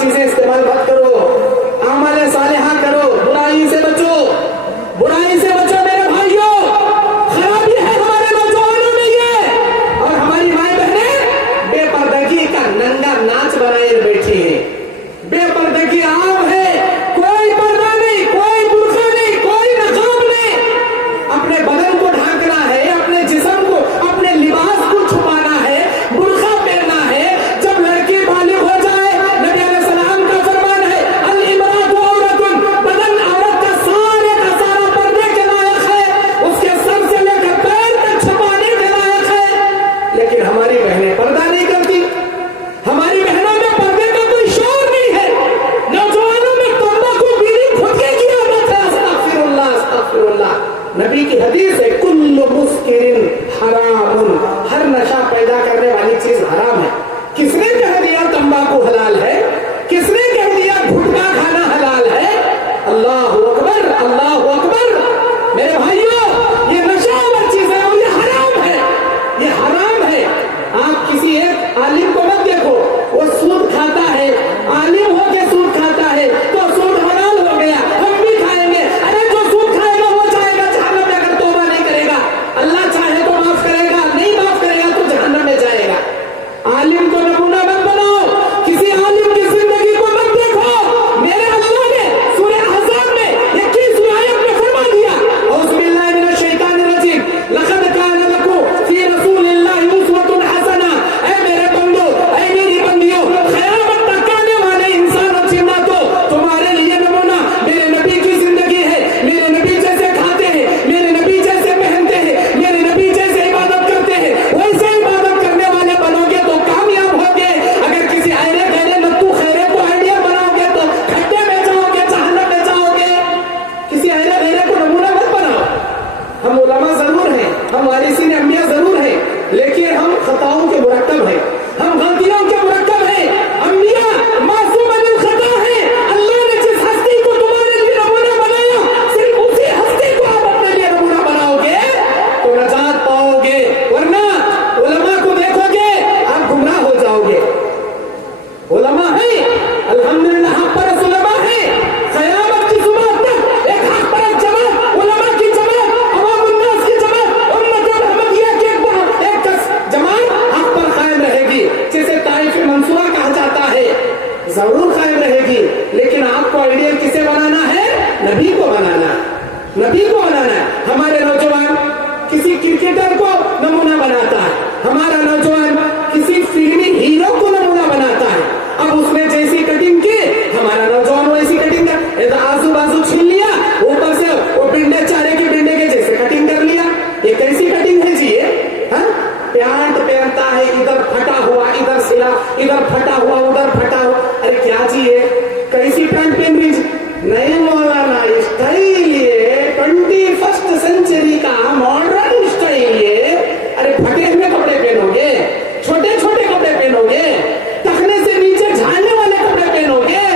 چیزیں استعمال مت کرو، اعمال صالحہ کرو، برائی سے بچو، برائی سے بچو میرے بھائیوں۔ خرابی ہے ہمارے نوجوانوں میں یہ، اور ہماری مائیں بہنیں بے پردگی کا ننگا ناچ بنائے بیٹھی ہیں۔ بے پردگی عام ہے، کوئی پردہ نہیں، کوئی برقع نہیں، کوئی نقاب نہیں، اپنے بدن کو ڈھانکنا ہے، اپنے جسم کو، اپنے لباس کو چھپانا ہے، برقع پہننا ہے۔ جب لڑکی بالغ ہو جائے، نبی علیہ السلام کا فرمان ہے الامرأۃ عورۃ، بدن عورت کا سارے کا سارا پردے کے لائق ہے، اس کے سر سے لے کر پیر تک چھپانے کے لائق ہے۔ لیکن ہماری بہنیں پردہ نہیں کرتی، ہماری بہنوں میں پردے کا کوئی شور نہیں ہے، نوجوانوں میں تمباکو بیڑی گھٹکے کی عادت ہے۔ استغفر اللہ استغفر اللہ۔ نبی کی حدیث ہے کل مسکر حرام، ہر نشہ پیدا کرنے والی چیز حرام ہے۔ کس نے کہہ دیا تمباکو حلال ہے؟ کس نے کہہ دیا گھٹکا کھانا حلال ہے؟ اللہ اکبر اللہ اکبر۔ میرے بھائیوں، یہ نشہ اور چیزیں اور یہ حرام ہے، یہ حرام ہے۔ آپ کسی ایک عالم کو مت دیکھو، وہ سود کھاتا ہے، عالم ہو کے سود کھاتا ہے تو سود حلال ہو گیا، ہم بھی کھائیں گے۔ ارے جو سود کھائے گا وہ جائے گا جہنم میں اگر توبہ نہیں کرے گا، اللہ چاہے تو معاف کرے گا، نہیں معاف کرے گا تو جہنم میں جائے گا۔ عالم کو نمونہ مت بناؤ، کسی عالم کی زندگی کو مت دیکھو۔ میرے اللہ نے سورہ احزاب میں 21ویں آیت میں فرما دیا اعوذ باللہ من الشیطان الرجیم لقد کان لکم فی رسول اللہ اسوۃ حسنہ۔ اے میرے بندو، اے میری بندیوں، قیامت تک آنے والے انسان اور جناتوں، تمہارے لیے نمونہ میرے نبی کی زندگی ہے۔ میرے نبی جیسے کھاتے ہیں، میرے نبی جیسے پہنتے ہیں، میرے نبی جیسے عبادت کرتے ہیں، ویسے عبادت کرنے والے بنو گے تو کامیاب ہوگے۔ اگر کسی ایرے گہرے نتو خیرے کو آئیڈیا بناؤ گے تو کھڈے میں جاؤ گے، جہنم میں جاؤ گے۔ کسی ایرے گہرے کو نمونہ مت بناؤ۔ ہم علماء ضرور ہیں، ہم وارثین انبیاء ضرور ہیں، لیکن ہم خطاؤں کے مرکب ہیں، ہم غلطیوں کے مرکب ہیں۔ انبیاء معصوم عن الخطا ہیں۔ اللہ نے جس ہستی کو تمہارے لیے نمونہ بنایا، صرف اسی ہستی کو آپ اپنے لیے نمونہ بناؤ گے تو نجات پاؤ گے، ورنہ علماء کو دیکھو گے آپ گمراہ ہو جاؤ گے۔ علماء ہیں، الحمدللہ حق پرست علماء ہیں، قیامت کی صبح تک ایک حق پرست جماعت، علماء کی جماعت، عوام الناس کی جماعت، امت محمدیہ کی ایک جماعت حق پر قائم رہے گی، جسے طائف منصورہ کہا جاتا ہے، ضرور قائم رہے گی۔ لیکن آپ کو آئیڈیل کسے بنانا ہے؟ نبی کو بنانا، نبی کو بنانا ہے۔ ہمارے نوجوان کسی کرکٹر کو نمونہ بناتا ہے، ہمارا نوجوان کسی فلمی ہیرو کو نمونہ بناتا ہے۔ اب اس نے جیسی کٹنگ کی، ہمارا نوجوان ویسی کٹنگ کر، آزو بازو چھین لیا، اوپر سے وہ بنڈے چارے کے بنڈے کے جیسے کٹنگ کر لیا۔ یہ کیسی کٹنگ ہے جی یہ؟ ہاں، پینٹ پہنتا ہے، ادھر پھٹا ہوا ادھر سلا، ادھر پھٹا ہوا ادھر پھٹا ہوا۔ ارے کیا جی یہ کیسی پینٹ پہن رہی؟ نہیں مولانا، اسٹائل یہ 21 سینچری کا ماڈرن اسٹائل یہ۔ ارے پھٹے ہوئے کپڑے پہنو گے، چھوٹے چھوٹے کپڑے پہنو گے، ٹخنے سے نیچے جھاڑنے والے کپڑے پہنو گے،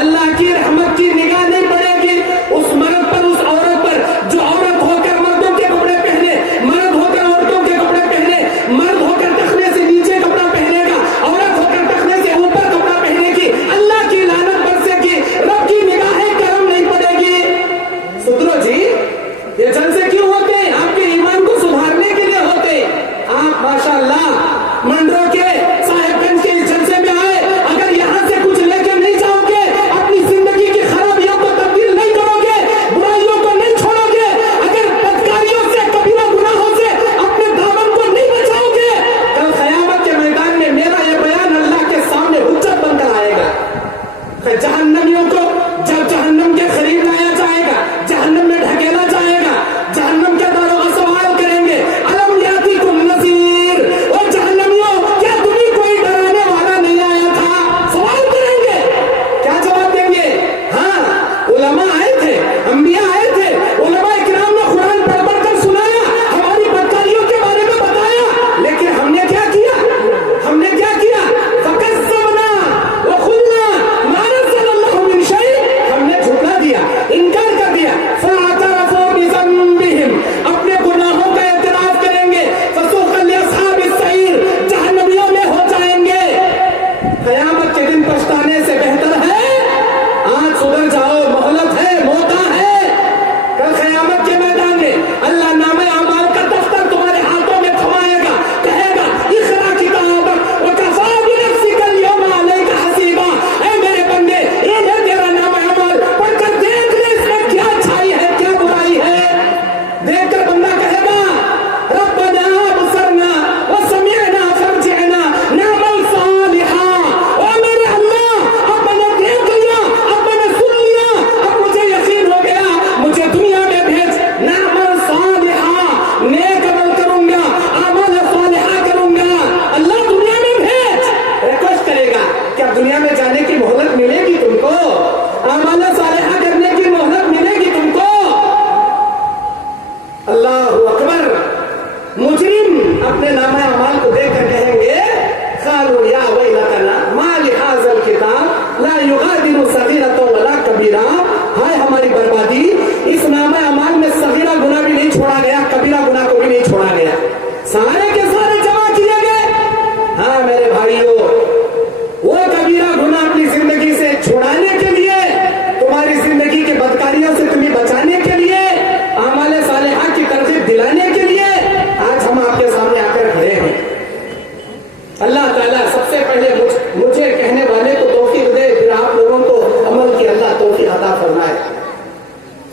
اللہ کی رحمت کی نگاہ نہیں پڑے گی اس مرد پر، اس عورت پر جو عورت ہو کر مردوں کے کپڑے پہنے، مرد ہو کر عورتوں کے کپڑے پہنے، مرد ہو کر ٹخنے سے نیچے کپڑا پہنے گا، عورت ہو کر ٹخنے سے اوپر کپڑا پہنے گی، اللہ کی لعنت برسے گی، رب کی نگاہ کرم نہیں پڑے گی۔ سدھرو جی، یہ جلسے کیوں ہوتے ہیں؟ آپ اللہ تعالیٰ سب سے پہلے مجھے کہنے والے کو توفیق دے، پھر آپ لوگوں کو عمل کی اللہ توفیق عطا فرمائے۔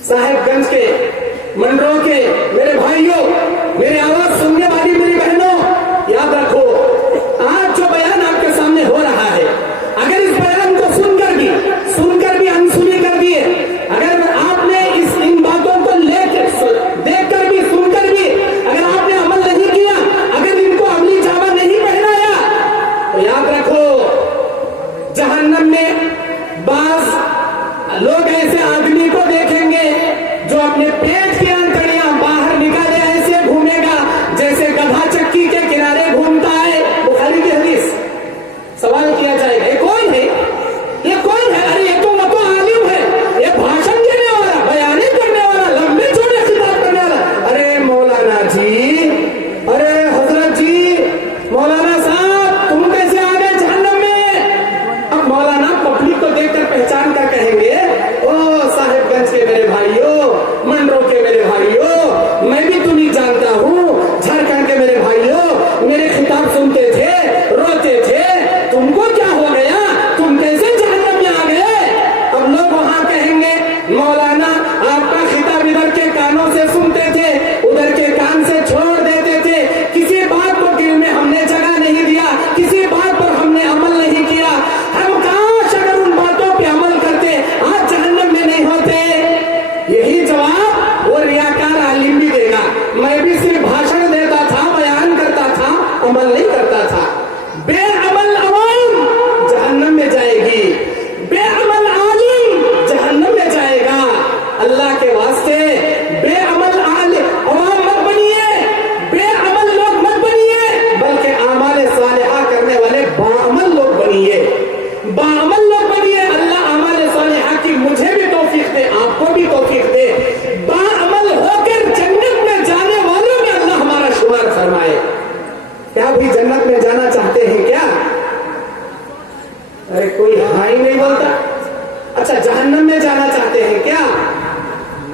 صاحب گنج کے، منڈرو کے میرے بھائیوں، میری آواز سننے والی میری بہنوں، یاد رکھو آج جو بیان آپ کے سامنے ہو رہا ہے، اگر اس بیان کو سن کر بھی انسنی کر دیے، اگر آپ نے ان باتوں کو دیکھ کر بھی سن کر بھی اگر آپ نے عمل نہیں کیا، اگر ان کو عملی جامہ نہیں پہنایا، تو یاد رکھو جہنم میں بعض لوگ ایسے آدمی کو دیکھیں گے جو اپنے پیٹ کی انتڑیاں باہر نکالے ایسے گھومے گا جیسے گدھا چکی کے کنارے گھومتا ہے۔ بخاری کی حدیث۔ سوال کیا جائے گا یہ کون ہے؟ یہ کون ہے؟ ارے یہ تو وہ تو عالم ہے، یہ بھاشن دینے والا، بیانے کرنے والا، لمبے چوڑے خطاب کرنے والا۔ ارے مولانا جی، ارے حضرت جی، مولانا صاحب تم کیسے آ گئے جہنم میں؟ اب مولانا پبلک کو دیکھ کر پہچان کر کہیں گے، او صاحب گنج کے میرے بھائیوں، منڈرو کے میرے بھائیوں، میں بھی تمہیں جانتا ہوں، جھارکھنڈ کے میرے بھائیوں، میرے خطاب سنتے تھے، روتے تھے، تم کو کیا ہو گیا؟ تم کیسے جہنم میں آ گئے؟ اب لوگ وہاں کہیں گے مولانا آپ کا خطاب ادھر کے کانوں سے سنتے تھے، ادھر کے کان سے چھوڑ دیتے تھے، کسی بات کو دل میں ہم نے جگہ نہیں دیا، کسی بات پر ہم نے عمل نہیں کیا، ہم کاش اگر ان باتوں پہ عمل کرتے آج جہنم میں نہیں ہوتے۔ یہی جواب وہ ریاکار عالم بھی دے گا، میں بھی صرف بھاشن دیتا تھا، بیان کرتا تھا، عمل نہیں کرتا تھا۔ بے عمل عوام جہنم میں جائے گی، بے عمل عالم جہنم میں جائے گا۔ اللہ کے واسطے بے عمل عوام مت بنیے، بے عمل لوگ مت بنیے، بلکہ اعمال صالحہ کرنے والے باعمل لوگ بنیے، باعمل لوگ بنیے۔ اللہ اعمال صالحہ کی مجھے بھی توفیق دے، آپ کو بھی توفیق دے، باعمل ہو کر جنت میں جانے والوں میں اللہ ہمارا شمار فرمائے۔ کیا بھی جنت میں جانا چاہتے ہیں کیا؟ ارے کوئی ہاں ہی نہیں بولتا۔ اچھا جہنم میں جانا چاہتے ہیں کیا؟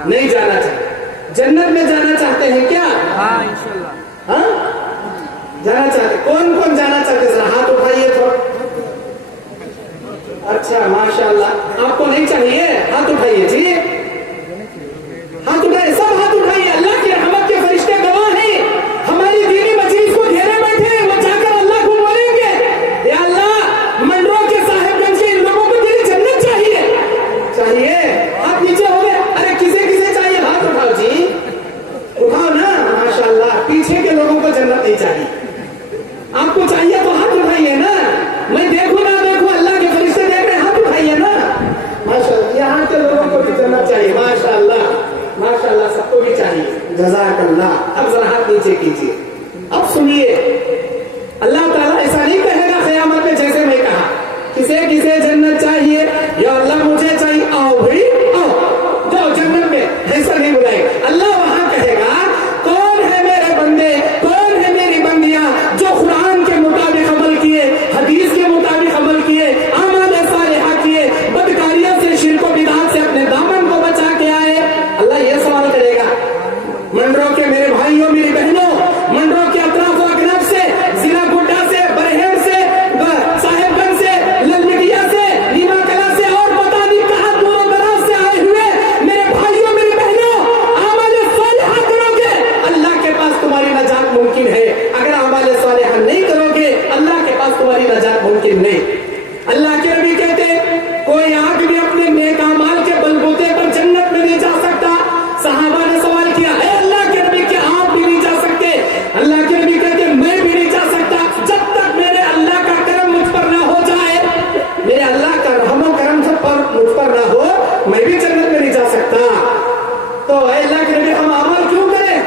نہیں جانا چاہتے۔ جنت میں جانا چاہتے ہیں کیا؟ ہاں انشاءاللہ۔ ہاں جانا چاہتے؟ کون کون جانا چاہتے؟ ذرا ہاتھ اٹھائیے تو۔ اچھا ماشاءاللہ، آپ کو نہیں چاہیے؟ ہاتھ اٹھائیے جی، ہاتھ اٹھائیے، سب ہاتھ اٹھائیے۔ اللہ کی رحمت کے فرشتے گواہ ہیں، ہماری دینی مجلس کو گھیرے بیٹھے ہیں، وہ جا کر اللہ کو بولیں گے یا اللہ منڈرو کے صاحب گنج کے ان لوگوں کو تیری جنت چاہیے۔ ہاتھ نیچے ہو گئے؟ ارے کسے چاہیے؟ ہاتھ اٹھاؤ جی، اٹھاؤ نا۔ ماشاءاللہ پیچھے کے لوگوں کو جنت نہیں چاہیے، آپ کو چاہیے تو ہاتھ اٹھائیے نا، میں دیکھوں نہ دیکھوں اللہ کے فرشتے دیکھ رہے ہیں، ہاتھ اٹھائیے نا۔ ماشاءاللہ یہاں کے لوگوں کو بھی جنت چاہیے، ماشاءاللہ ماشاءاللہ سب کو بھی چاہیے، جزاک اللہ۔ اب ذرا ہاتھ نیچے کیجیے۔ اب سنیے، اللہ تعالیٰ ایسا نہیں کہے گا قیامت میں جیسے میں کہا کسے جنت چاہیے یا اللہ مجھے چاہیے، آؤ بھائی آؤ جاؤ جنت میں، ایسا نہیں بلائے گا اللہ۔ وہاں کہے گا کون ہے میرے بندے، کون ہے میری بندیاں جو قرآن کے مطابق عمل کیے، حدیث کے مطابق عمل کیے، اعمال صالحہ کیے، بدکاریوں سے، شرک و بدعات سے اپنے دامن کو بچا کے آئے۔ اللہ یہ سوال کرے گا۔ منڈرو کے میرے بھائیوں میری بہنوں، منڈرو کے اطراف و اکناف سے، ضلع گڈا سے، برہیڑ سے، صاحب گنج سے، للمٹیا سے، نیما کلا سے، اور پتہ نہیں کہاں دور و دراز سے آئے ہوئے میرے بھائیوں میری بہنوں، اعمال صالحہ کرو گے اللہ کے پاس تمہاری نجات ممکن ہے، اگر اعمال صالحہ نہیں کرو گے اللہ کے پاس تمہاری نجات ممکن نہیں۔ اللہ کے نبی کہتے کوئی آدمی اپنے نیک اعمال کے بلبوتے پر جنت میں نہیں جا سکتا۔ صحابہ نے سوال کیا، اے اللہ کے نبی کیا آپ بھی نہیں جا سکتے؟ اللہ کے نبی کہتے میں بھی نہیں جا سکتا جب تک میرے اللہ کا کرم مجھ پر نہ ہو جائے، میرے اللہ کا رحم و کرم مجھ پر نہ ہو، میں بھی جنت میں نہیں جا سکتا۔ تو اے اللہ کے نبی ہم عمل کیوں کریں؟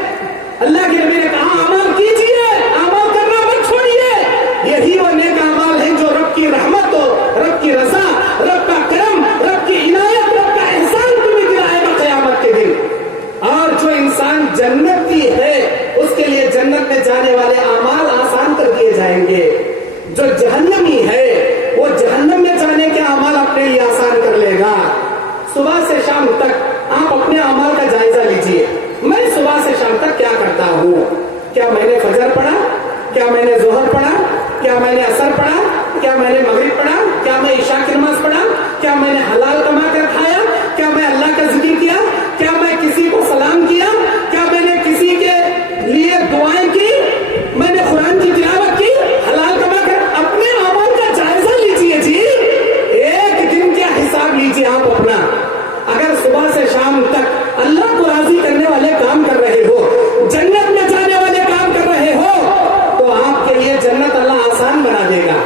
اللہ کے نبی نے کہا عمل کیجیے، عمل کرنا مت چھوڑیے، یہی وہ نیک اعمال ہیں جو رب کی رحمت ہو، رب کی رضا، رب کا کرم، رب کی عنایت، رب کا احسان تمہیں دلائے گا قیامت کے دن۔ اور جو انسان جنتی ہے اس کے لیے جنت میں جانے والے اعمال آسان کر دیے جائیں گے، جو جہنمی ہے وہ جہنم میں جانے کے اعمال اپنے لیے آسان کر لے گا۔ صبح سے شام تک آپ اپنے اعمال کا جائزہ لیجئے، میں صبح سے شام تک کیا کرتا ہوں؟ کیا میں نے فجر پڑھا؟ کیا میں نے ظہر پڑھا؟ کیا میں نے اثر پڑھا, کیا میں نے مغرب پڑھا, کیا میں عشاء کی نماز پڑھا, کیا میں نے حلال کما کر کھایا, کیا میں اللہ کا ذکر کیا, کیا میں کسی کو سلام کیا, کیا میں نے کسی کے لیے دعائیں کی, میں نے قرآن کی تلاوت کی حلال کما کر. اپنے اعمال کا جائزہ لیجیے جی, ایک دن کا حساب لیجیے آپ اپنا. اگر صبح سے شام تک اللہ کو راضی کرنے والے کام کر رہے ہو, جنت میں جانے والے کام کر رہے ہو, تو آپ کے لیے جنت اللہ آسان بنا دے گا.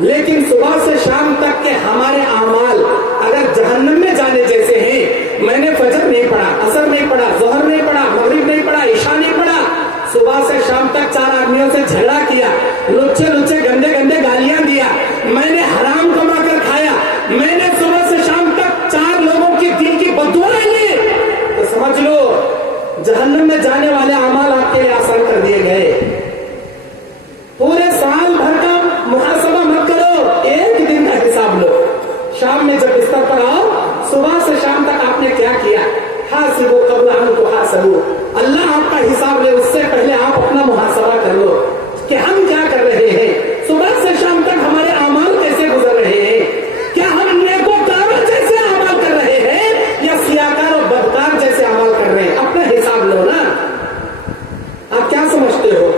لیکن صبح سے شام تک کے ہمارے اعمال اگر جہنم میں جانے جیسے ہیں, میں نے فجر نہیں پڑھا, عصر نہیں پڑھا, ظہر نہیں پڑھا, مغرب نہیں پڑھا, عشاء نہیں پڑھا, صبح سے شام تک 4 آدمیوں سے جھگڑا کیا, لچے لچے گندے گندے گالیاں دیا, میں نے حرام کما کر کھایا, میں نے صبح سے شام تک 4 لوگوں کی دل کی بددعائیں لی, تو سمجھ لو جہنم میں جانے والے اعمال آپ کے لیے آسان کر دیے گئے. پورے سال بھر کا محاسبہ مت کرو, ایک دن کا حساب لو. شام میں جب بستر پر آؤ, صبح سے شام تک آپ نے کیا کیا, حاسبوا قبل ان تحاسبوا, اللہ آپ کا حساب لے, اس سے پہلے آپ اپنا محاسبہ کر لو کہ ہم کیا کر رہے ہیں, صبح سے شام تک ہمارے اعمال کیسے گزر رہے ہیں, کیا ہم نیکوکاروں جیسے اعمال کر رہے ہیں یا سیاکار اور بدکار جیسے اعمال کر رہے ہیں. اپنا حساب لو نا. آپ کیا سمجھتے ہو,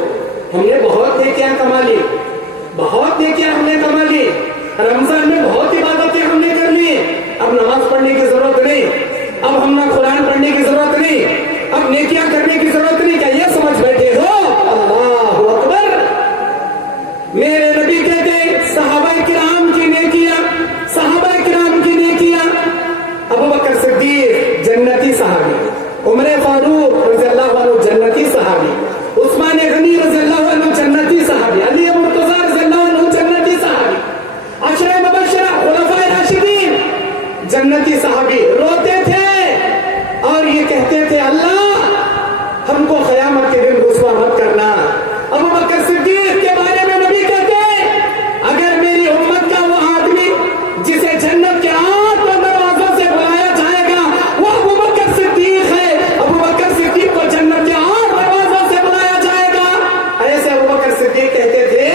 ہم نے بہت نیکیاں کما لی, بہت نیکیاں ہم نے کما لی, رمضان میں بہت عبادتیں ہم نے کر لی, اب نماز پڑھنے کی ضرورت نہیں, اب ہم نہ قرآن پڑھنے کی ضرورت نہیں, اب نیکیاں کرنے کی ضرورت نہیں. کیا یہ سمجھ بیٹھے ہو؟ اللہ اکبر. میرے نبی کہتے صحابہ کرام کی نیکیاں, صحابہ کرام کی نیکیاں, ابو بکر صدیق جنتی صحابی, عمر فاروق رضی اللہ عنہ جنتی صحابی, عثمان غنی رضی اللہ عنہ جنتی صحابی, علی مرتضی رضی اللہ عنہ جنتی صحابی, عشرہ مبشرہ خلفائے راشدین جنتی صحابی. روتے تھے اور یہ کہتے تھے اللہ ہم کو قیامت کے دن رسوا مت کرنا. ابو بکر صدیق کے بارے میں نبی کہتے اگر میری امت کا وہ آدمی جسے جنت کے 8 دروازوں سے بلایا جائے گا وہ ابو بکر صدیق ہے, ابو بکر صدیق کو جنت کے 8 دروازوں سے بلایا جائے گا. ایسے ابو بکر صدیق کہتے تھے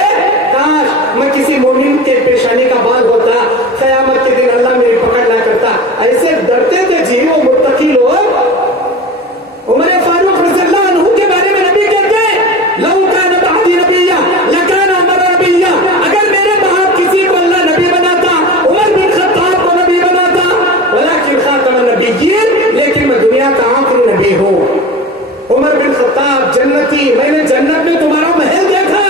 کاش میں کسی مومن کے پیشانی کا بال ہوتا, قیامت کے دن اللہ میری پکڑ نہ کرتا. ایسے ڈرتے تھے جی وہ متقی لوگ. عمر فاروق رضی اللہ عنہ کے بارے میں نبی کہتے ہیں لو کان بعدی نبیہ لکان عمر نبیہ, اگر میرے بعد کسی کو اللہ نبی بناتا عمر بن خطاب کو نبی بناتا, ولکن خاتم النبیین, لیکن میں دنیا کا آخری نبی ہوں. عمر بن خطاب جنتی, میں نے جنت میں تمہارا محل دیکھا,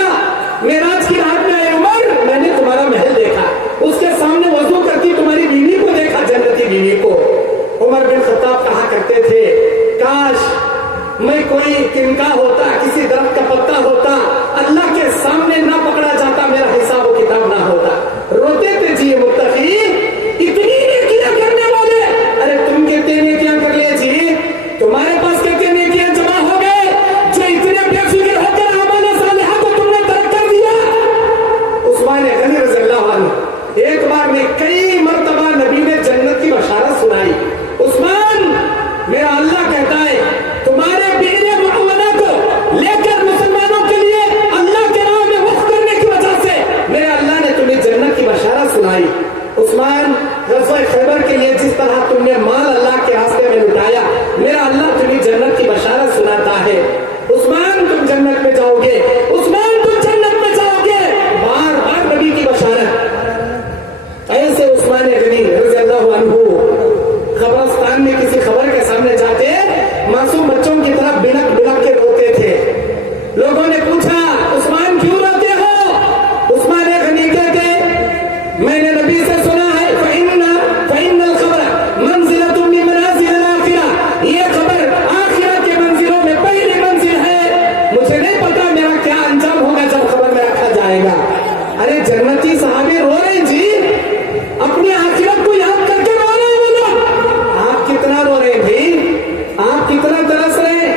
معراج کی رات میں آئے عمر, میں نے تمہارا محل دیکھا, اس کے سامنے وضو کرتی تمہاری بیوی کو دیکھا, جنتی بیوی کو. عمر بن خطاب کہا کرتے تھے کاش میں کوئی تنکا ہوتا, کسی درخت کا پتا ہوتا, اللہ کے سامنے نہ پکڑا جاتا, میرا حساب و کتاب نہ ہوتا. روتے تھے جی متقی, اتنی نیکیاں کرنے والے. ارے تم کتنے نیکیاں کر لیے جی, تمہارے پاس کتنے نیکیاں جمع ہو گئے جو اتنے بے فکر ہو کر اعمال صالحہ کو تم نے ترک کر دیا. عثمان غنی رضی اللہ عنہ ایک بار میں کئی مرتبہ نبی نے جنت کی بشارت سنائی. عثمان میرا اللہ کہتا ہے تمہارے بیوی معاونہ کو لے کر مسلمانوں کے لیے اللہ کے راہ میں وقف کرنے کی وجہ سے میرے اللہ نے تمہیں جنت کی بشارت سنائی. عثمان غزوہ خیبر کے لیے جس طرح تم نے مال اللہ کے راستے میں لٹایا, میرا اللہ تمہیں جنت کی بشارت سناتا ہے. عثمان تم جنت میں جاؤ گے, عثمان تم جنت میں جاؤ گے, بار بار نبی کی بشارت. ایسے عثمان غنی رضی اللہ عنہ قبرستان میں کسی خبر کے سامنے جاتے معصوم بچوں کی طرف بلک بلک کے روتے تھے. لوگوں نے پوچھا عثمان کیوں روتے ہو؟ عثمان غنی کہتے میں نے نبی سے سنا ہے فإن الخبر منزلۃ من منازل الآخرہ, یہ خبر آخرت کے منزلوں میں پہلی منزل ہے. مجھے نہیں پتا میرا کیا انجام ہوگا جب خبر میں رکھا جائے گا. ارے جنتی صحابی رو رہے جی, اپنی آخرت کو یاد کر کے رو رہے ہیں وہ لوگ. آپ کتنا رو رہے ہیں بھائی, آپ کتنا ترس رہے ہیں,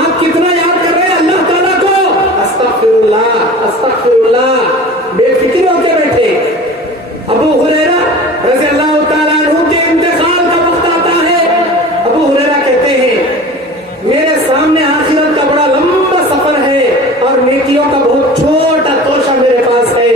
آپ کتنا یاد کر رہے ہیں اللہ تعالیٰ کو. استغفر اللہ استغفر اللہ, بے فکر ہو کے بیٹھے. ابو ہریرہ رضی اللہ تعالیٰ عنہ کے انتقال کا وقت آتا ہے. ابو ہریرہ کہتے ہیں میرے سامنے آخرت کا بڑا لمبا سفر ہے اور نیکیوں کا بہت چھوٹا توشہ میرے پاس ہے.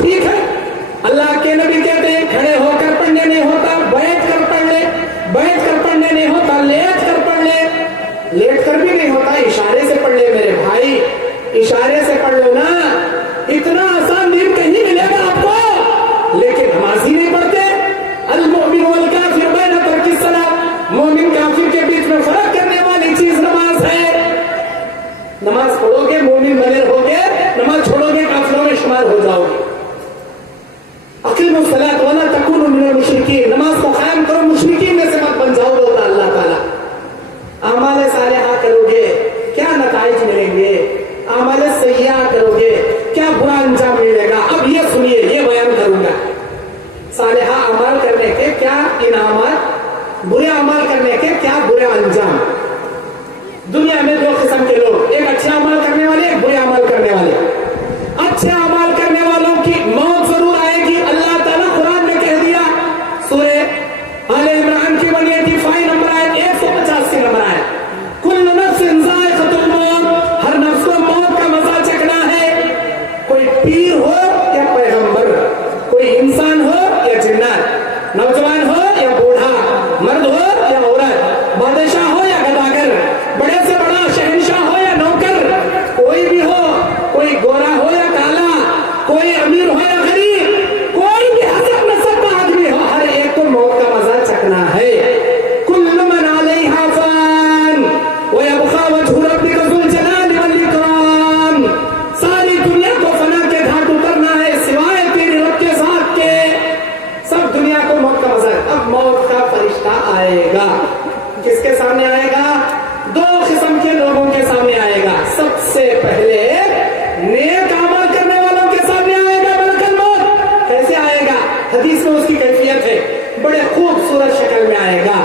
ٹھیک ہے، اللہ کے نبی کہتے ہیں کھڑے ہو کر پڑھنے نہیں ہوتا، بیٹھ کر پڑھ لے، بیٹھ کر پڑھنے نہیں ہوتا، لیٹ کر پڑھ لے، لیٹ کر بھی نہیں ہوتا، اشارے سے پڑھ لے میرے بھائی، اشارے سے پڑھ لو نا، اتنا آسان دین کہیں ملے گا آپ کو، لیکن نماز ہی نہیں پڑھتے۔ المؤمن والکافر بین ترک الصلاۃ، مومن کافر کے بیچ میں فرق کرنے والی چیز نماز ہے۔ نماز پڑھو گے مومن بنے رہو گے، نماز چھوڑو گے کافروں میں شمار ہو جاؤ گے۔ اقیموا الصلاۃ ولا تکونوا من المشرکین، نماز کو قائم کرو، مشرکین میں سے مت بن جاؤ، بولتا اللہ تعالیٰ۔ اعمال صالحہ کرو گے کیا نتائج ملیں گے، اعمال سیئہ کرو گے کیا برا انجام ملے گا۔ اب یہ سنیے، یہ بیان کروں گا، صالحہ اعمال کرنے کے کیا انعامات، برے اعمال کرنے کے کیا برے انجام۔ دنیا میں دو قسم کے لوگ، ایک اچھے اعمال کرنے والے، ایک برے اعمال کرنے والے۔ اچھے اعمال کرنے والوں کی موت ضرور آئے گی، اللہ تعالیٰ قرآن میں کہہ دیا، سورہ آل عمران کی 185 نمبر آیت، 185 نمبر آیت، کل نفس ذائقۃ الموت، ہر نفس کو موت کا مزہ چکھنا ہے، کوئی پیر ہو یا پیغمبر، کوئی انسان ہو یا جنات، نوجوان ہو یا بوڑھا، مرد ہو یا عورت، بادشاہ ہو یا گداگر، بڑے سے بڑا شہنشاہ ہو یا نوکر، کوئی بھی ہو، کوئی گورا ہو یا کالا، کوئی امیر ہو یا غریب، کوئی بھی حسب نسب کا آدمی ہو، ہر ایک کو موت کا مزہ چکھنا ہے۔ کل من علیہا فان ویبقی وجہ ربک ذو الجلال والاکرام، ساری دنیا کو فنا کے گھاٹ اترنا ہے سوائے تیرے رب کے ذات کے، سب دنیا کو موت کا مزہ ہے۔ اب موت کا فرشتہ آئے گا، کس کے سامنے آئے گا؟ دو قسم کے لوگوں کے سامنے آئے گا۔ سب سے پہلے نیک عمل کرنے والوں کے سامنے آئے گا ملک الموت۔ کیسے آئے گا؟ حدیث میں اس کی کیفیت ہے، بڑے خوبصورت شکل میں آئے گا،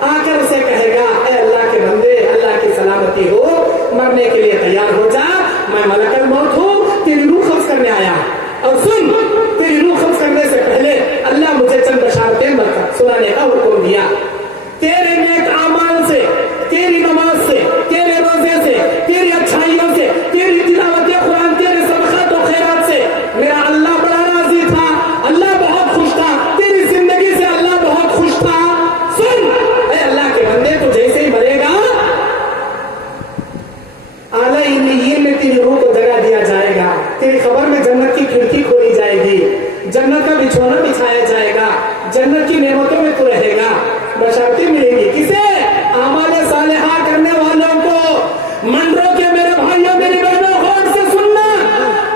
آ کر اسے کہے گا اے اللہ کے بندے، اللہ کی سلامتی ہو، مرنے کے لیے تیار ہو جا، میں ملک الموت ہوں، تیری روح قبض کرنے آیا، اور سن، تیری روح قبض کرنے سے پہلے اللہ مجھے چند بشارتیں سنانے کا حکم دیا۔ تیرے نیک اعمال سے، تیری نماز سے، تیرے روزے سے، تیری اچھائیوں سے، تیری تلاوت قرآن، تیرے صدقات و خیرات سے میرا اللہ بڑا راضی تھا، اللہ بہت خوش تھا، تیری زندگی سے اللہ بہت خوش تھا۔ سن اے اللہ کے بندے، تو جیسے ہی مرے گا اعلیٰ علیین میں تیری روح کو جگہ دیا جائے گا، تیری خبر میں جنت کی کھڑکی کھولی جائے گی، جنت کا بچھونا بچھایا جائے گا، جنت کی نعمتوں میں تو رہے گا، بشارتیں ملیں گی۔ کسے؟ اعمال صالحہ کرنے والوں کو۔ منڈرو کے میرے بھائیوں میری بہنوں، غور سے سننا،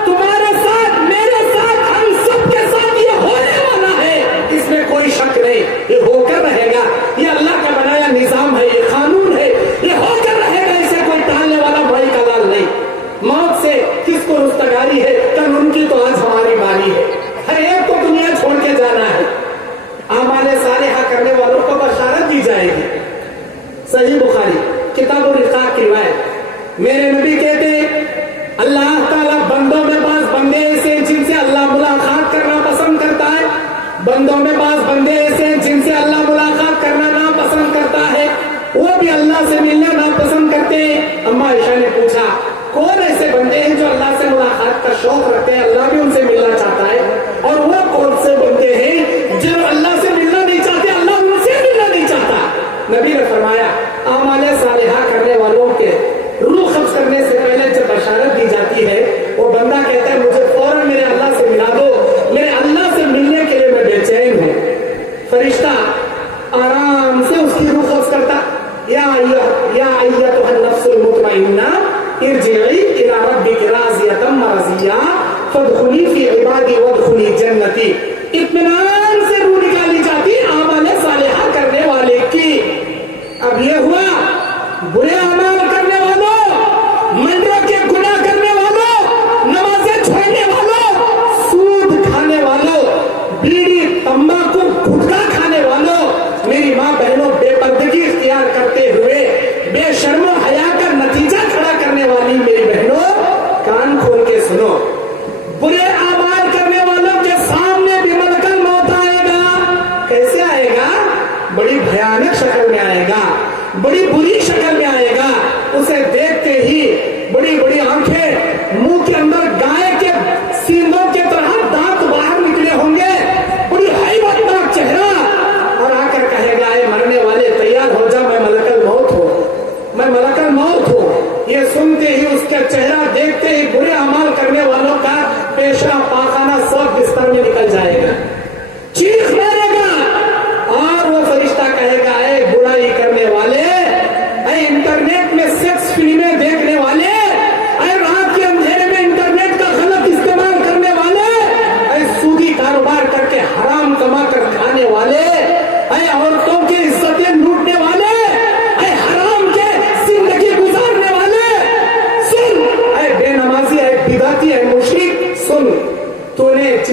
تمہارے ساتھ، میرے ساتھ، ہم سب کے ساتھ یہ ہونے والا ہے، اس میں کوئی شک نہیں، یہ ہو کر رہے گا، یہ اللہ کا بنایا نظام ہے، یہ قانون ہے، یہ ہو کر رہے گا، اسے کوئی ٹالنے والا بھائی کا لال نہیں۔ موت سے کس کو رستگاری ہے؟ کل ان کی تو آج ہماری باری ہے، ہر ایک کو دنیا چھوڑ کے جانا ہے۔ اعمال صالحہ کرنے والوں کو بشارت دی جائے گی۔ صحیح بخاری کتاب الرقاق کی روایت، میرے نبی کہتے ہیں اللہ تعالیٰ بندوں میں بعض بندے ایسے ہیں جن سے اللہ ملاقات کرنا پسند کرتا ہے، بندوں میں بعض بندے ایسے ہیں جن سے اللہ ملاقات کرنا ناپسند کرتا ہے، وہ بھی اللہ سے ملنا ناپسند کرتے ہیں۔ اما عائشہ نے پوچھا کون ایسے بندے ہیں جو اللہ سے ملاقات کا شوق رکھتے ہیں، اللہ بھی ان سے ملنا چاہتا ہے، اور وہ کون سے بندے ہیں جو اللہ سے ملنا نہیں چاہتے، اللہ ان سے ملنا نہیں چاہتا؟ نبی نے فرمایا اعمال صالحہ کرنے والوں کے روح قبض کرنے سے پہلے جب بشارت دی جاتی ہے، وہ بندہ کہتا ہے مجھے فوراً میرے اللہ سے ملا دو، میرے اللہ سے ملنے کے لیے میں بے چین ہوں۔ فرشتہ آرام سے اس کی روح قبض کرتا، یا ایتھا النفس المطمئنہ ارجعی الی ربک راضیۃ مرضیہ فادخلی فی عبادی وادخلی جنتی۔ اطمینان سے روح نکالی جاتی اعمال صالحہ کرنے والے کی۔ اب یہ ہوا برے اعمال کرنے والوں، منڈروں کے گناہ کرنے والوں، نمازیں چھوڑنے والوں، سود کھانے والوں، بیڑی تمباکو گٹکا کھانے والوں، میری ماں بہنوں، بے پردگی اختیار کرتے ہوئے بے شرم و حیا کا نتیجہ کھڑا کرنے والی میری بہنوں، کان کھول کے سنو، برے اعمال کرنے والوں کے سامنے بھی ملک الموت آئے گا۔ کیسے آئے گا؟ بڑی بھیانک شکل میں آئے گا، بڑی بری شکل میں آئے گا، اسے دیکھتے ہی بڑی بڑی آنکھیں، منہ کے اندر گائے کے سینگوں کے طرح دانت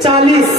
40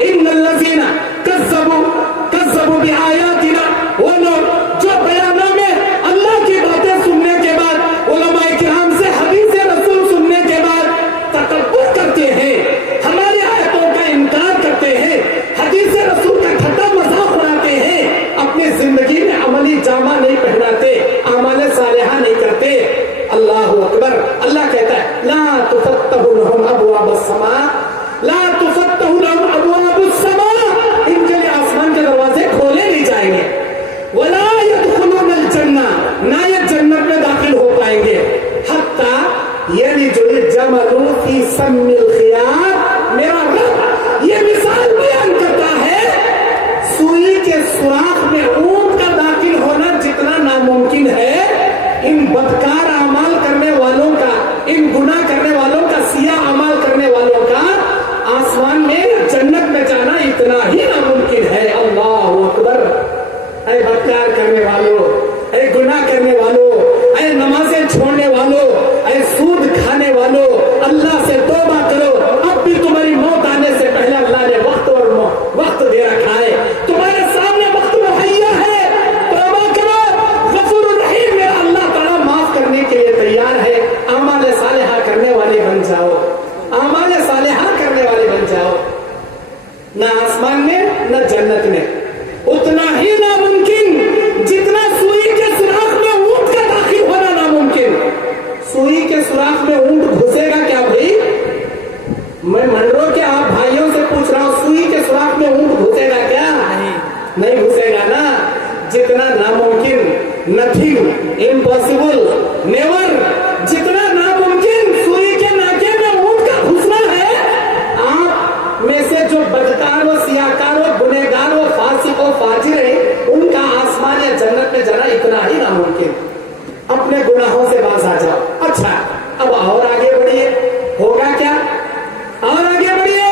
ان الذین کذبوا بآیاتنا، وہ لوگ جو بیانوں میں اللہ کی باتیں سننے کے بعد، علماء کرام سے حدیث رسول سننے کے بعد تکبر کرتے ہیں، ہماری آیتوں کا انکار کرتے ہیں، حدیث رسول کا ٹھٹا مذاق اڑاتے ہیں، اپنی زندگی میں عملی جامہ نہیں پہناتے، اعمال صالحہ نہیں کرتے. اللہ اکبر. اللہ کہتا ہے لا تفتح لهم ابواب السماء، لا تفتح لهم ابواب السماء، ان کے لیے آسمان کے دروازے کھولے نہیں جائیں گے. ولا يدخلون الجنہ، نہ یہ جنت میں داخل ہو پائیں گے. حتی یلج الجمل فی سم الخیاط. میرا رب یہ مثال بیان کرتا ہے سوئی کے سوراخ میں اونٹ کا داخل ہونا جتنا ناممکن ہے، ان بدکار اعمال کرنے والوں کا، ان گناہ کرنے والوں کا، سیاہ اعمال کرنے والوں کا آسمان میں جنت میں جانا اتنا ہی ناممکن ہے. اللہ اکبر. اے بدکار کرنے والوں، اے گناہ کرنے والوں، اے نمازیں چھوڑنے والوں، اے سود کھانے والوں، اللہ سے توبہ کرو. اب بھی تمہاری موت آنے سے پہلے اللہ نے وقت دے رکھا ہے، تمہارے سامنے وقت مہیا ہے. توبہ کرو. غفور الرحیم میرا اللہ تعالیٰ معاف کرنے کے لیے تیار ہے. اعمال صالحہ کرنے والے بن جاؤ، اعمال صالحہ کرنے والے بن جاؤ. نہ آسمان میں نہ جنت میں، اتنا ہی ناممکن جتنا سوئی کے سوراخ میں اونٹ کا داخل ہونا ناممکن. سوئی کے سوراخ میں اونٹ گھسے گا کیا بھائی؟ میں منڈرو کے آپ بھائیوں سے پوچھ رہا ہوں، سوئی کے سوراخ میں اونٹ گھسے گا کیا؟ نہیں گھسے گا نا. جتنا ناممکن، نتھنگ امپاسبل، نیور، جتنا ناممکن سوئی کے ناکے میں اونٹ کا گھسنا ہے، آپ میں سے جو بدکار و سیاہکار و گنہگار و فاسق و فاجر ہیں، ان کا آسمان یا جنت میں جانا اتنا ہی ناممکن. اپنے گناہوں سے باز آ جاؤ. اچھا اب اور آگے بڑھیے. ہوگا کیا؟ اور آگے بڑھیے.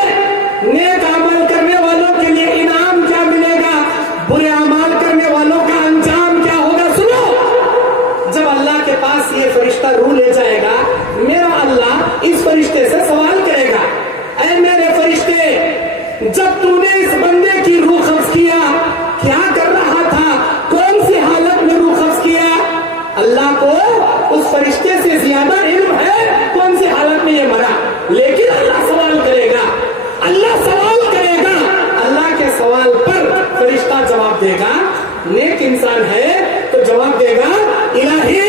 نیک عمل کرنے والوں کے لیے انعام کیا ملے گا؟ برے اعمال کرنے والوں کا انجام کیا ہوگا؟ سنو. جب اللہ کے پاس یہ فرشتہ روح لے جائے گا، میرا اللہ اس فرشتے سے سوال کرے گا، اے میرے فرشتے، جب تو نے اس بندے کی روح قبض کیا کیا کر رہا تھا؟ کون سی حالت میں روح قبض کیا؟ اللہ کو اس فرشتے سے زیادہ علم ہے کون سی حالت میں یہ مرا. لیکن اللہ سوال کرے گا، اللہ سوال کرے گا. اللہ کے سوال پر فرشتہ جواب دے گا. نیک انسان ہے تو جواب دے گا، الہی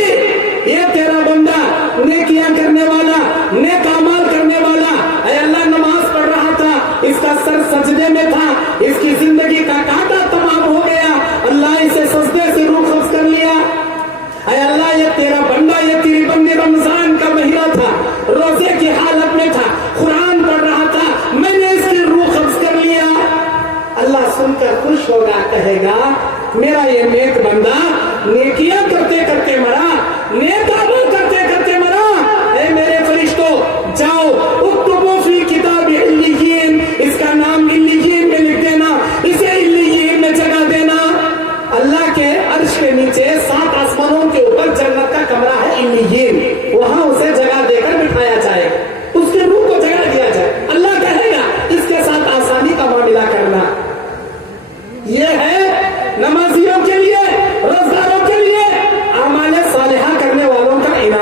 یہ تیرا بندہ نیکیاں کرنے والا، نیک اعمال کرنے والا، اے اللہ نماز پڑھ رہا تھا، اس کا سر سجدے میں تھا، اس کی زندگی کا کانٹا تمام ہو گیا، اللہ اسے سجدے سے روح قبض کر لیا. اے اللہ یہ تیرا بندہ، یہ تیری بندی رمضان کا مہینہ تھا، روزے کی حالت میں تھا، قرآن پڑھ رہا تھا، میں نے اس کی روح قبض کر لیا. اللہ سن کر خوش ہوگا، کہے گا میرا یہ نیک بندہ نیکیاں کرتے کرتے مرا، نیک عمل کرتے کرتے مرا. اے میرے فرشتوں، جاؤ اکتبوا فی کتاب علیین، اس کا نام علیین میں لکھ دینا، اسے علیین میں جگہ دینا. اللہ کے عرش کے نیچے 7 آسمانوں کے اوپر جنت کا کمرہ ہے علیین، وہاں اسے جگہ دے کر بٹھایا جائے، اس کے روح کو جگہ دیا جائے. اللہ کہے گا اس کے ساتھ آسانی کا معاملہ کرنا. یہ ہے نمازیوں کے لیے، روزداروں کے لیے، اعمال صالحہ کرنے والوں کا انعام.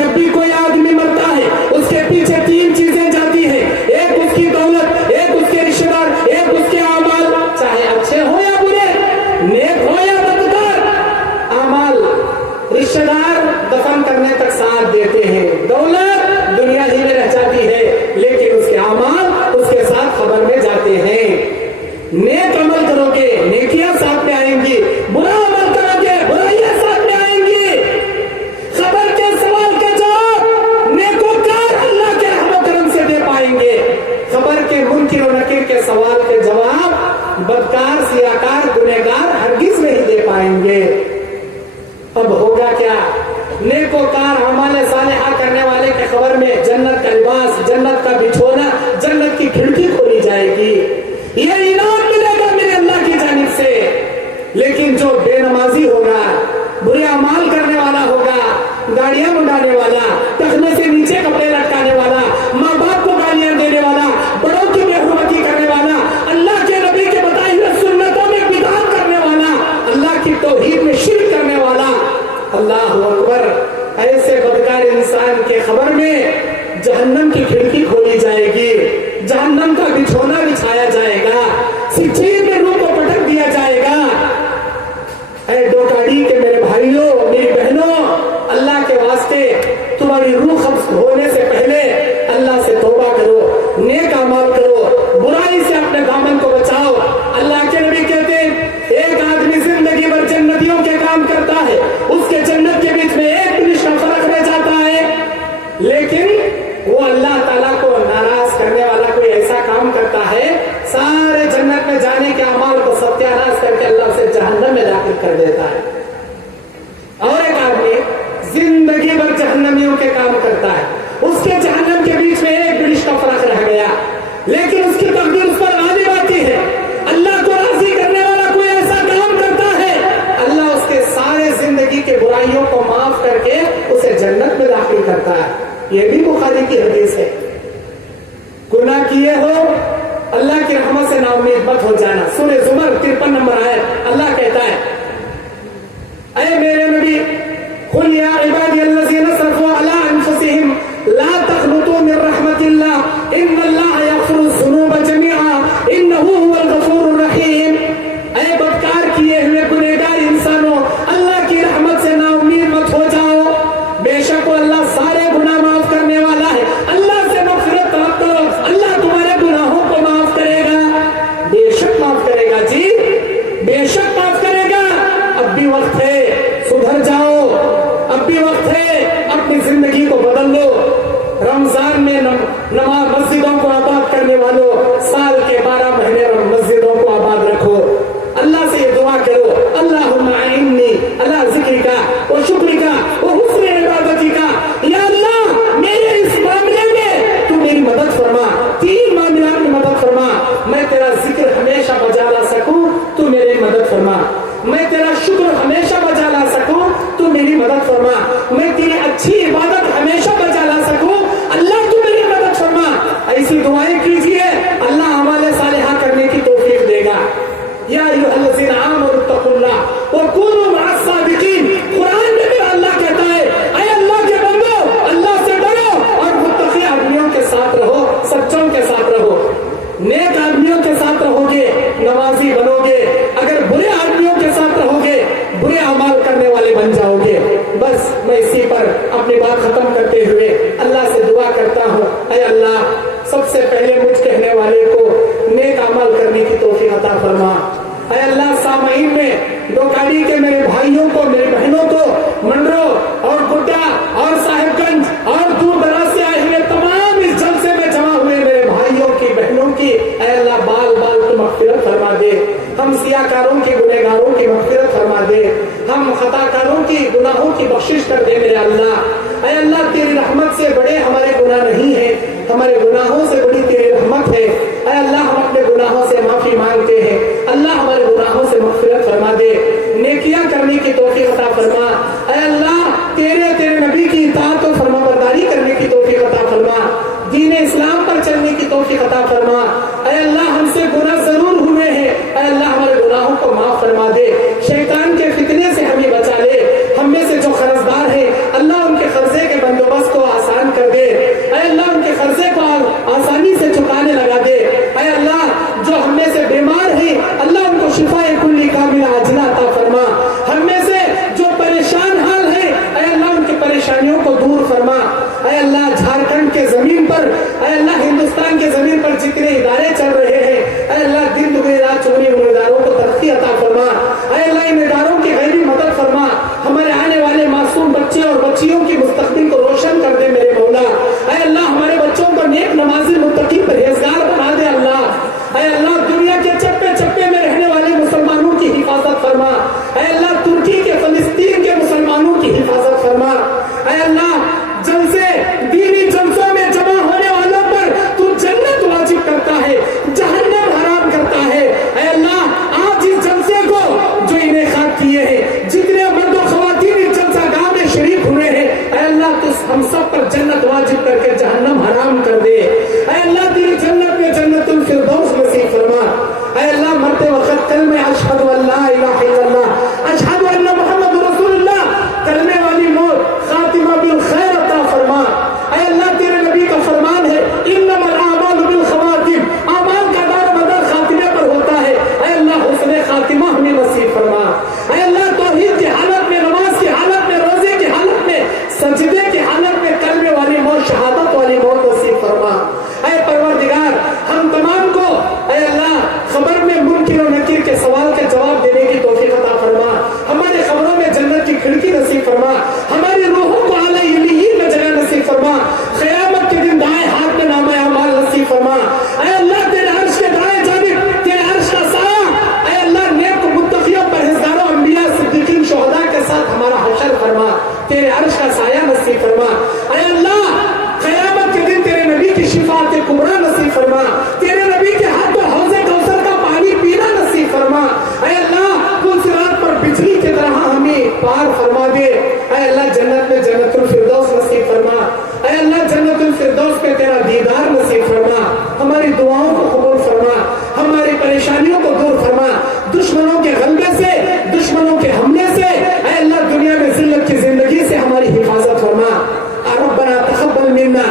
جب بھی کوئی آدمی مرتا ہے اس کے پیچھے تین چیزیں جاتی ہیں، ایک اس کی دولت، ایک اس کے رشتے دار، ایک اس کے اعمال، چاہے اچھے ہو یا برے، نیک ہو یا بدکار۔ اعمال، رشتے دار دفن کرنے تک ساتھ دیتے ہیں، دولت دنیا ہی میں رہ جاتی ہے، لیکن اس کے اعمال اس کے ساتھ قبر میں جاتے ہیں۔ نیک عمل کرو گے نیکیاں ساتھ میں آئیں گی، برا عمل کرو گے برائیاں ساتھ میں آئیں گی۔ خبر کے سوال کے جواب نیکوکار اللہ کے رحم و کرم سے دے پائیں گے، خبر کے منکر و نکیر کے سوال کے جواب بدکار، سیاکار، گنہگار ہرگز نہیں دے پائیں گے۔ اب ہوگا کیا؟ نیکوکار اعمال صالحہ کرنے والے کے خبر میں جنت کا لباس، جنت کا بچھونا، جنت کی کھڑکی کھولی جائے گی، یہ انعام ملے گا میرے اللہ کی جانب سے۔ لیکن جو بے نمازی ہوگا، برے اعمال کرنے والا ہوگا، گاڑیاں اڑانے والا، ٹخنے سے نیچے کپڑے لٹکانے والا، ماں باپ کو گالیاں دینے والا، بڑوں کی بے حرمتی کرنے والا، اللہ کے نبی کے بتائے ہوئے سنتوں میں بدعت کرنے والا، اللہ کی توحید میں شرک کرنے والا، اللہ اکبر، ایسے بدکار انسان کے خبر میں جہنم کی کھڑکی کھولی جائے گی، جہنم کا بچھونا بچھایا جائے گا، سچیر میں روح کو پٹک دیا جائے گا۔ اے ڈوکاڑی کے میرے بھائیوں، میری بہنوں، اللہ کے واسطے تمہاری روح قبض ہونے سے پہلے اللہ سے توبہ کرو، نیک اعمال کرو، برائی سے اپنے دامن کو بچاؤ۔ اللہ کے نبی کہتے ہیں ایک آدمی زندگی بھر جنتیوں کے کام کرتا ہے، اس کے جنت کے بیچ میں ایک برش کا فرق رہ جاتا ہے، لیکن وہ اللہ تعالیٰ کو ناراض کرنے والا کوئی ایسا کام کرتا ہے، سارے جنت میں جانے کے اعمال کو ستیہ ناش کر کے اللہ سے جہنم میں داخل کر دیتا ہے۔ اور ایک آدمی زندگی بھر جہنمیوں کے کام کرتا ہے، اس کے جہنم کے بیچ میں ایک برش کا فرق رہ گیا، لیکن اس کی تقدیر اس پر غالب آتی ہے، اللہ کو راضی کرنے والا کوئی ایسا کام کرتا ہے، اللہ اس کے سارے زندگی کے برائیوں کو معاف کر کے اسے جنت میں داخل کرتا ہے۔ یہ بھی بخاری کی حدیث ہے۔ گناہ کیے ہو اللہ کی رحمت سے نا امید مت ہو جانا۔ سورہ زمر 53 نمبر آیت، اللہ کہتا ہے اے میرے نبی قل یا عبادی الذین اسرفوا علی انفسہم لا تقنطوا من رحمت اللہ ان اللہ یغفر الذنوب جميعا انہ هو الغفور الرحیم۔ اے بدکار کیے ہوئے گنہگار انسانوں، اللہ کی رحمت سے نا امید مت ہو جاؤ، بے شک وہ اللہ سارے گناہ معاف کرنے والا ہے، اللہ سے مغفرت طلب کرو، اللہ تمہارے گناہوں کو معاف کرے گا، بے شک معاف کرے گا، جی بے شک معاف کرے گا۔ اب بھی وقت ہے، سدھر جاؤ، اب بھی وقت ہے، اپنی زندگی کو بدل لو۔ رمضان میں نماز مسجدوں کو آباد کرنے والوں، سال کے 12 مہینے مسجدوں کو آباد رکھو، اللہ سے یہ دعا کرو اللہم اعنی علی ذکرک و شکرک و حسن عبادتک، یا اللہ میرے اس معاملے میں تو میری مدد فرما، 3 معاملات میں مدد فرما، میں تیرا ذکر ہمیشہ بجا لا سکوں تو میری مدد فرما، میں تیرا شکر ہمیشہ بجا لا سکوں تو میری مدد فرما، میں تیری اچھی عبادت ہمیشہ بجا لا سکوں اللہ تو میری مدد فرما۔ ایسی دعائیں کیجئے، اللہ اعمال صالحہ کرنے کی توفیق دے گا۔ یا ایھا الذین آمنوا اتقوا اللہ وکونوا مع الصادقین، قرآن میں بھی اللہ کہتا ہے اے اللہ کے بندو اللہ سے ڈرو اور متقی آدمیوں کے ساتھ رہو، سچوں کے ساتھ رہو، نیک آدمیوں کے ساتھ رہو گے نمازی بنو گے، اگر برے آدمیوں کے ساتھ رہو گے برے اعمال کرنے والے بن جاؤ گے۔ بس میں اسی پر اپنی بات ختم کرتے ہوئے اللہ سے دعا کرتا ہوں، اے اللہ سب سے پہلے مجھ کہنے والے کو نیک عمل کرنے کی توفیق عطا فرما۔ اے اللہ سامعین میں ڈوکاڑی کے میرے بھائیوں کو، میری بہنوں کو، منڈرو اور گڈا اور صاحب گنج اور دور دراز سے آئے ہوئے تمام اس جلسے میں جمع ہوئے میرے بھائیوں کی، بہنوں کی اے اللہ بال بال کی مغفرت فرما دے، ہم سیاکاروں کی، گنہگاروں کی مغفرت فرما دے، ہم خطا کاروں کی گناہوں کی بخشش کر دے میرے اللہ۔ اے اللہ تیری رحمت سے بڑے ہمارے گناہ نہیں ہیں، ہمارے گناہوں سے بڑی تیری رحمت ہے۔ اے اللہ ہم اپنے گناہوں سے معافی مانگتے ہیں، اللہ ہمارے گناہوں سے مغفرت فرما دے، نیکیاں کرنے کی توفیق عطا فرما۔ اے اللہ تیرے نبی کی اطاعت و فرمانبرداری کرنے کی توفیق عطا فرما، دین اسلام پر چلنے کی توفیق عطا فرما۔ اے اللہ ہم سے گناہ ضرور ہوئے ہیں، اے اللہ ہمارے گناہوں کو معاف فرما دے، شیطان کے فتنے سے ہمیں بچا لے، ہم میں سے جو قرض دار ہیں اللہ ان کے قرضے کے بندوبست اے اللہ جھارکھنڈ کے زمین پر، اے اللہ ہندوستان کے زمین پر جتنے ادارے چل رہے ہیں، اے اللہ دن دگنی رات چگنی ان اداروں کو ترقی عطا فرما، اے اللہ ان اداروں کی غیبی مدد فرما، ہمارے آنے والے معصوم بچے اور بچیوں کی مستقبل کو روشن کر دے میرے مولا، اے اللہ ہمارے بچوں کو نیک نمازی متقی پرہیزگار بنا دے اللہ، اے اللہ دنیا کے چپے چپے میں رہنے والے مسلمانوں کی حفاظت فرما، اے اللہ ترکی کے فلسطین کے مسلمانوں کی حفاظت فرما، اے اللہ جلسے دینی جلسوں میں جمع ہونے والوں پر تو جنت واجب کرتا ہے، جہنم حرام کرتا ہے، اے اللہ آج اس جلسے کو جو انعقاد کیے ہیں، جتنے مرد و خواتین اس جلسہ گاہ میں شریک ہوئے ہیں، اے اللہ تو ہم سب پر جنت واجب کر کے جہنم حرام کر دے، اے اللہ تیری جنت میں جنت الفردوس نصیب فرما، اے اللہ مرتے وقت کلمہ اشہد ان لا الہ الا اللہ اشہد ان محمد رسول اللہ کلمے والی موت خاتمہ بالخیر عطا فرما، اے اللہ تیرے نبی کا فرمان ہے انما الاعمال بالخواتیم، اعمال کا دار مدار خاتمے پر ہوتا ہے، اے اللہ حسن خاتمہ ہمیں نصیب فرما، اے اللہ توحید کی حالت میں، نماز کی حالت میں، روزے کی حالت میں، سجدے کی حالت میں کلمے والی موت، شہادت والی موت نصیب فرما، اے پروردگار ہم تمام کو اے اللہ خبر میں منکر و نکیر کے سوال کے جواب دینے کی توفیق عطا فرما، ہمارے خبروں میں جنت کی کھڑکی نصیب فرما، ہماری روحوں کو اعلی علیین میں جگہ نصیب فرما، قیامت کے دن دائیں ہاتھ میں نامہ اعمال نصیب فرما، اے اللہ تیرے عرش کے دائیں جانب تیرے عرش کا سایہ، اے اللہ نیک متقیوں پرہیزگاروں انبیاء صدیقین شہداء کے ساتھ ہمارا حشر فرما، تیرے عرش کا سایہ نصیب فرما، اے اللہ قیامت کے دن تیرے نبی کی شفاعت کبریٰ نصیب فرما، تیرے نبی کے ہاتھ میں حوض کوثر کا پانی پینا نصیب فرما، اے اللہ پل صراط پر بجلی کی طرح ہمیں پار فرما دے، اے اللہ جنت میں جنت الفردوس نصیب فرما، اے اللہ جنت الفردوس پہ تیرا دیدار نصیب فرما، ہماری دعاؤں کو قبول فرما، ہماری پریشانیوں کو دور فرما، دشمنوں کے غلبے سے، دشمنوں کے حملے سے، اے اللہ دنیا میں ذلت کی زندگی سے ہماری حفاظت فرما، ربنا تقبل منا